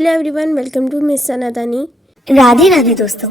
Hello everyone, welcome to Miss Sanatani. Radhe Radhe दोस्तों,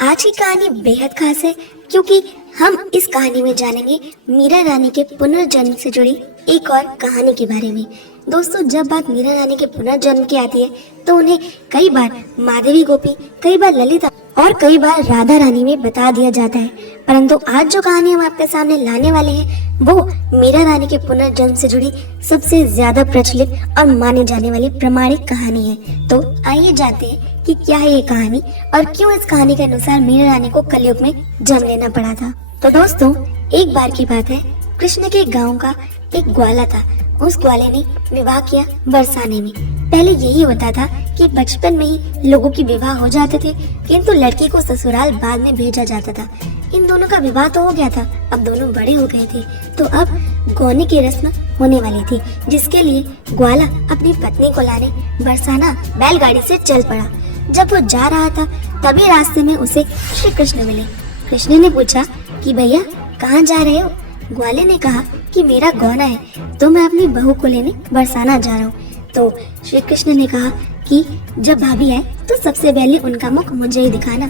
आज की कहानी बेहद खास है क्योंकि हम इस कहानी में जानेंगे मीरा रानी के पुनर्जन्म से जुड़ी एक और कहानी के बारे में। दोस्तों, जब बात मीरा रानी के पुनर्जन्म की आती है तो उन्हें कई बार माधवी गोपी, कई बार ललिता और कई बार राधा रानी में बता दिया जाता है, परंतु आज जो कहानी हम आपके सामने लाने वाले हैं वो मीरा रानी के पुनर्जन्म से जुड़ी सबसे ज्यादा प्रचलित और माने जाने वाली प्रमाणिक कहानी है। तो आइए जानते हैं कि क्या है ये कहानी और क्यों इस कहानी के अनुसार मीरा रानी को कलयुग में जन्म लेना पड़ा था। तो दोस्तों, एक बार की बात है, कृष्ण के गांव का एक ग्वाला था। उस ग्वाले ने विवाह किया बरसाने में। पहले यही होता था कि बचपन में ही लोगों की विवाह हो जाते थे, किंतु लड़की को ससुराल बाद में भेजा जाता था। इन दोनों का विवाह तो हो गया था, अब दोनों बड़े हो गए थे, तो अब गौनी की रस्म होने वाली थी, जिसके लिए ग्वाला अपनी पत्नी को लाने बरसाना बैलगाड़ी से चल पड़ा। जब वो जा रहा था तभी रास्ते में उसे श्री कृष्ण मिले। कृष्ण ने पूछा कि भैया कहाँ जा रहे हो? ग्वाले ने कहा कि मेरा गौना है तो मैं अपनी बहू को लेने बरसाना जा रहा हूँ। तो श्री कृष्ण ने कहा कि जब भाभी आए तो सबसे पहले उनका मुख मुझे ही दिखाना।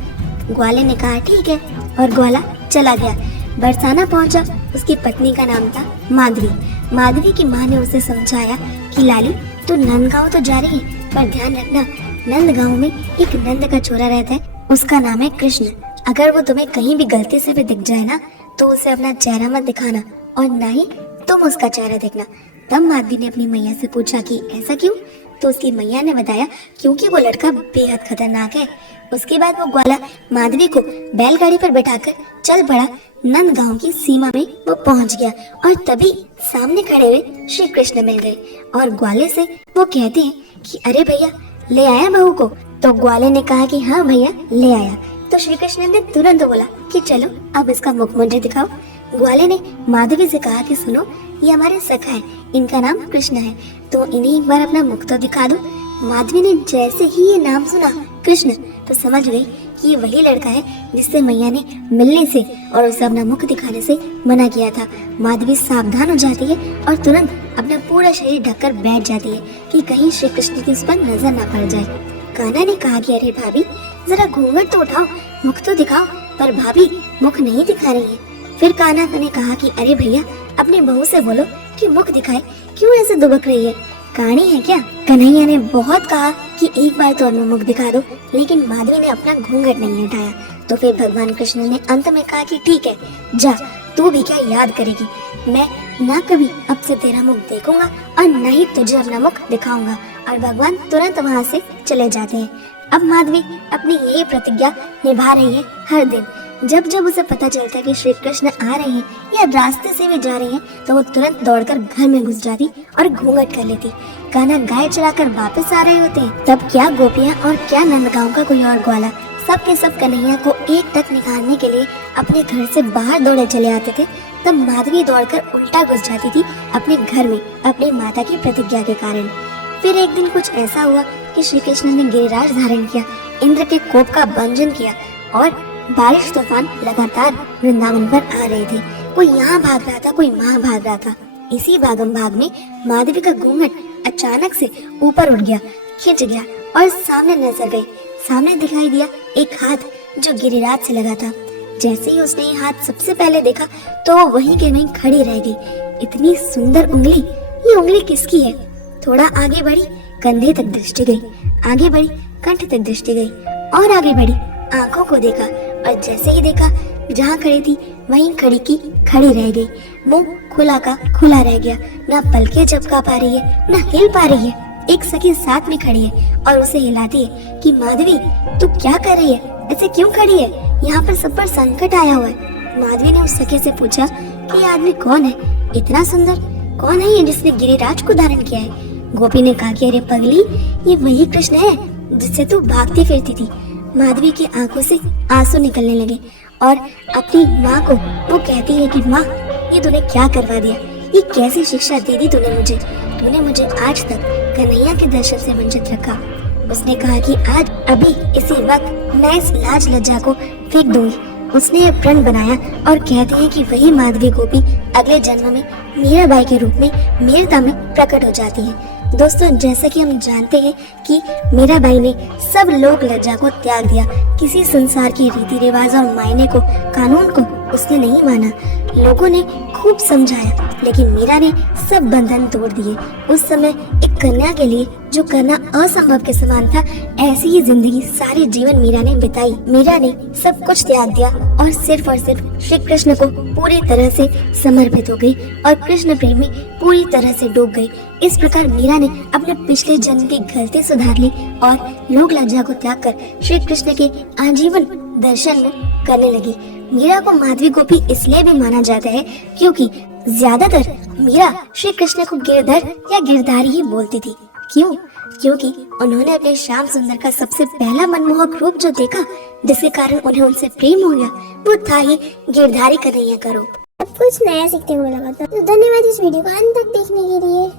ग्वाले ने कहा ठीक है, और ग्वाला चला गया। बरसाना पहुंचा। उसकी पत्नी का नाम था माधवी। माधवी की माँ ने उसे समझाया कि लाली, तू नंदगांव तो जा रही है, पर ध्यान रखना नंदगांव में एक नंद का छोरा रहता है, उसका नाम है कृष्ण। अगर वो तुम्हें कहीं भी गलती से भी दिख जाए ना तो उसे अपना चेहरा मत दिखाना और ना ही तुम उसका चेहरा देखना। तब माधवी ने अपनी मैया से पूछा कि ऐसा क्यों? तो उसकी मैया ने बताया क्योंकि वो लड़का बेहद खतरनाक है। उसके बाद वो ग्वाला माधवी को बैलगाड़ी पर बैठाकर चल पड़ा। नंदगांव की सीमा में वो पहुंच गया और तभी सामने खड़े हुए श्री कृष्ण मिल गए और ग्वाले से वो कहते हैं कि अरे भैया, ले आया बहू को? तो ग्वाले ने कहा कि हाँ भैया ले आया। तो श्री कृष्ण ने तुरंत बोला कि चलो अब इसका मुख मुझे दिखाओ। ग्वाले ने माधवी से कहा कि सुनो, ये हमारे सखा है, इनका नाम कृष्ण है, तो इन्हें एक बार अपना मुख तो दिखा दो। माधवी ने जैसे ही ये नाम सुना कृष्ण, तो समझ गई कि ये वही लड़का है जिससे मैया ने मिलने से और उसे अपना मुख दिखाने से मना किया था। माधवी सावधान हो जाती है और तुरंत अपना पूरा शरीर ढककर बैठ जाती है कि कहीं श्री कृष्ण की उस पर नजर न पड़ जाए। कान्हा ने कहा कि अरे भाभी, जरा घूंघट तो उठाओ, मुख तो दिखाओ, पर भाभी मुख नहीं दिखा रही है। फिर कान्हा ने कहा कि अरे भैया, अपनी बहू से बोलो कि मुख दिखाए, क्यों ऐसे दुबक रही है, काणी है क्या? कन्हैया ने बहुत कहा कि एक बार तो अपना मुख दिखा दो, लेकिन माधवी ने अपना घूंघट नहीं हटाया। तो फिर भगवान कृष्ण ने अंत में कहा कि ठीक है, जा, तू भी क्या याद करेगी, मैं ना कभी अब से तेरा मुख देखूंगा और न ही तुझे अपना मुख दिखाऊंगा। और भगवान तुरंत वहाँ से चले जाते हैं। अब माधवी अपनी यही प्रतिज्ञा निभा रही है हर दिन। जब जब उसे पता चलता है कि श्री कृष्ण आ रहे हैं या रास्ते से भी जा रहे हैं तो वो तुरंत दौड़कर घर में घुस जाती और घूंघट कर लेती। कान्हा गाय चराकर वापस आ रहे होते हैं, तब क्या गोपियां और क्या नंदगांव का कोई और ग्वाला, सब के सब कन्हैया को एक टक निकालने के लिए अपने घर से बाहर दौड़े चले आते थे। तब माधवी दौड़कर उल्टा घुस जाती थी अपने घर में अपनी माता की प्रतिज्ञा के कारण। फिर एक दिन कुछ ऐसा हुआ कि श्री कृष्ण ने गिरिराज धारण किया, इंद्र के कोप का भंजन किया और बारिश तूफान लगातार वृंदावन पर आ रहे थे। कोई यहाँ भाग रहा था, कोई वहाँ भाग रहा था। इसी भागम भाग में माधवी का घूंघट अचानक से ऊपर उठ गया, खिंच गया और सामने नजर गई। सामने दिखाई दिया एक हाथ जो गिरिराज से लगा था। जैसे ही उसने ये हाथ सबसे पहले देखा तो वो वहीं के वहीं खड़ी रह गई। इतनी सुंदर उंगली, ये उंगली किसकी है? थोड़ा आगे बढ़ी, कंधे तक दृष्टि गई, आगे बढ़ी, कंठ तक दृष्टि गई और आगे बढ़ी, आंखों को देखा और जैसे ही देखा जहाँ खड़ी थी वहीं खड़ी की खड़ी रह गई। मुंह खुला का खुला रह गया, ना पलके झपका पा रही है, ना हिल पा रही है। एक सखी साथ में खड़ी है और उसे हिलाती है कि माधवी, तू क्या कर रही है, ऐसे क्यों खड़ी है, यहाँ पर सब पर संकट आया हुआ है। माधवी ने उस सखी से पूछा कि ये आदमी कौन है, इतना सुंदर, कौन है ये जिसने गिरिराज को धारण किया है? गोपी ने कहा कि अरे पगली, ये वही कृष्ण है जिससे तू भागती फिरती थी। माधवी की आंखों से आंसू निकलने लगे और अपनी माँ को वो कहती है कि माँ, ये तूने क्या करवा दिया, ये कैसी शिक्षा दे दी तूने मुझे आज तक कन्हैया के दर्शन से वंचित रखा। उसने कहा कि आज अभी इसी वक्त मैं इस लाज लज्जा को फेंक दूंगी। उसने प्रण बनाया और कहते हैं कि वही माधवी गोपी अगले जन्म में मीराबाई के रूप में मीरता में प्रकट हो जाती है। दोस्तों जैसा कि हम जानते हैं कि मीराबाई ने सब लोक लज्जा को त्याग दिया। किसी संसार की रीति रिवाज और मायने को, कानून को उसने नहीं माना। लोगों ने खूब समझाया लेकिन मीरा ने सब बंधन तोड़ दिए। उस समय एक कन्या के लिए जो करना असंभव के समान था, ऐसी ही जिंदगी सारे जीवन मीरा ने बिताई। मीरा ने सब कुछ त्याग दिया और सिर्फ श्री कृष्ण को पूरी तरह से समर्पित हो गई और कृष्ण प्रेम में पूरी तरह से डूब गई। इस प्रकार मीरा ने अपने पिछले जन्म की गलती सुधार ली और लोक लज्जा को त्याग कर श्री कृष्ण के आजीवन दर्शन करने लगी। मीरा को माधवी गोपी इसलिए भी माना जाता है क्योंकि ज्यादातर मीरा श्री कृष्ण को गिरधर या गिरधारी ही बोलती थी। क्यों? क्योंकि उन्होंने अपने श्याम सुंदर का सबसे पहला मनमोहक रूप जो देखा, जिसके कारण उन्हें उनसे प्रेम हो गया, वो था ही गिरधारी कन्हैया का रूप। सब कुछ नया सीखने को मिला। तो धन्यवाद इस वीडियो को अंत तक देखने के लिए।